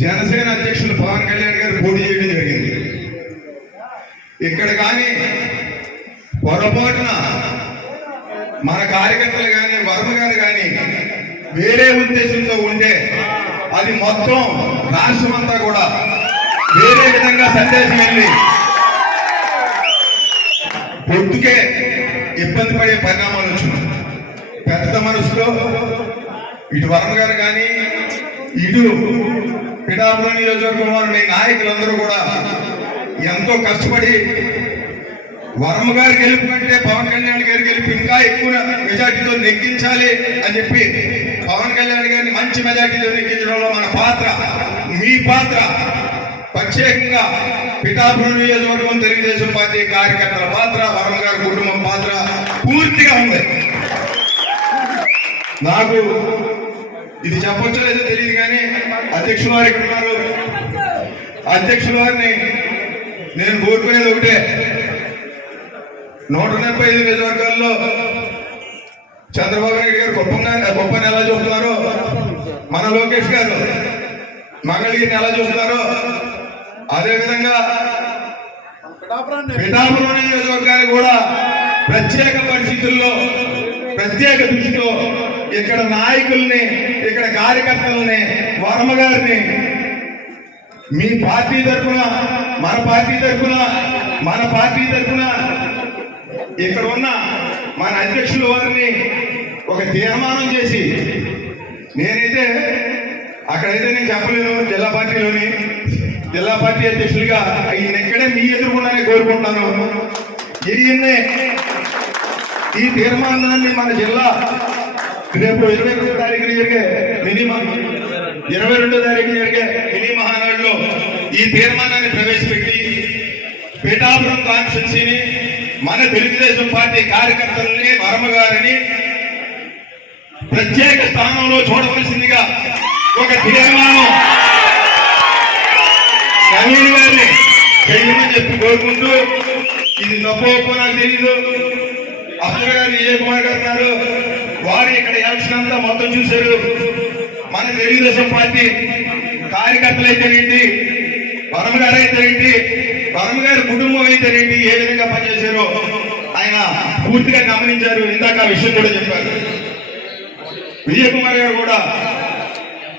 జనసేన అధ్యక్షులు పవన్ కళ్యాణ్ గారు పోటీ చేయడం జరిగింది. ఇక్కడ కానీ పొరపాటున మన కార్యకర్తలు కానీ వర్మ గారు కానీ వేరే ఉద్దేశంతో ఉంటే అది మొత్తం రాష్ట్రం అంతా కూడా వేరే విధంగా సందేశం వెళ్ళి పొద్దుకే ఇబ్బంది పడే పరిణామాలు వచ్చినాయి. పెద్ద మనసులో ఇటు వర్మ గారు కానీ ఇటు పిఠాపురం నియోజకవర్గంలోని నాయకులందరూ కూడా ఎంతో కష్టపడి వర్మ గారి గెలుపు కంటే పవన్ కళ్యాణ్ గారి గెలుపు ఇంకా ఎక్కువ మెజార్టీతో నెగ్గించాలి అని చెప్పి పవన్ కళ్యాణ్ గారిని మంచి మెజార్టీతో నెగ్గించడంలో మన పాత్ర, మీ పాత్ర, ప్రత్యేకంగా పిఠాపురం నియోజకవర్గం తెలుగుదేశం పార్టీ కార్యకర్తల పాత్ర, వర్మ గారి కుటుంబం పాత్ర పూర్తిగా ఉంది. నాకు ఇది చెప్పొచ్చో లేదో తెలియదు కానీ అధ్యక్షుల వారు ఇక్కడ ఉన్నారు. అధ్యక్షుల వారిని నేను కోరుకునేది ఒకటే, 175 నియోజకవర్గాల్లో చంద్రబాబు నాయుడు గారు గొప్పని ఎలా చూస్తున్నారో, మన లోకేష్ గారు మంగళగిరిని ఎలా చూస్తున్నారో, అదేవిధంగా పిఠాపురం నియోజకవర్గాన్ని కూడా ప్రత్యేక పరిస్థితుల్లో ప్రత్యేక దృష్టితో ఇక్కడ నాయకుల్ని, ఇక్కడ కార్యకర్తలని, వర్మ గారిని మీ పార్టీ తరఫున, మన పార్టీ తరఫున ఇక్కడ ఉన్న మన అధ్యక్షుల వారిని ఒక తీర్మానం చేసి, నేనైతే అక్కడైతే నేను చెప్పలేను, జిల్లా పార్టీ అధ్యక్షులుగా ఈయన ఇక్కడే మీ ఎదుర్కొన్నానే కోరుకుంటున్నాను. ఈయన్నే ఈ తీర్మానాన్ని మన జిల్లా రేపు 22వ తారీఖున జరిగే మినీ మహానాడులో ఈ తీర్మానాన్ని ప్రవేశపెట్టి పిఠాపురం కాన్స్టిట్యున్సీని మన తెలుగుదేశం పార్టీ కార్యకర్తలని, వర్మ గారిని ప్రత్యేక స్థానంలో చూడవలసిందిగా ఒక తీర్మానం నవీన్ గారిని చేయమని చెప్పి కోరుకుంటూ, ఇది తప్పు నాకు తెలీదు. అప్పుడు గారు విజయ్ కుమార్ గారు వారు ఇక్కడ ఎలక్షన్ అంతా మొత్తం చూశారు. మన తెలుగుదేశం పార్టీ కార్యకర్తలు అయితేనేంటి, వర్మ గారు అయితేనేంటి, వర్మ గారి కుటుంబం అయితేనేంటి, ఏ విధంగా పనిచేశారో ఆయన పూర్తిగా గమనించారు. ఇందాక ఆ విషయం కూడా చెప్పారు. విజయ్ కుమార్ గారు కూడా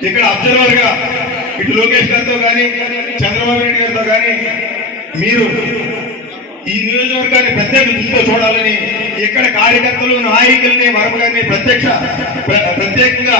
ఇక్కడ అబ్జర్వర్ గా ఇటు లోకేష్ గారితో కానీ చంద్రబాబు నాయుడు గారితో కానీ మీరు ఈ నియోజకవర్గాన్ని ప్రత్యేక దృష్టితో చూడాలని, ఇక్కడ కార్యకర్తలు, నాయకుల్ని, వర్మ గారిని ప్రత్యేకంగా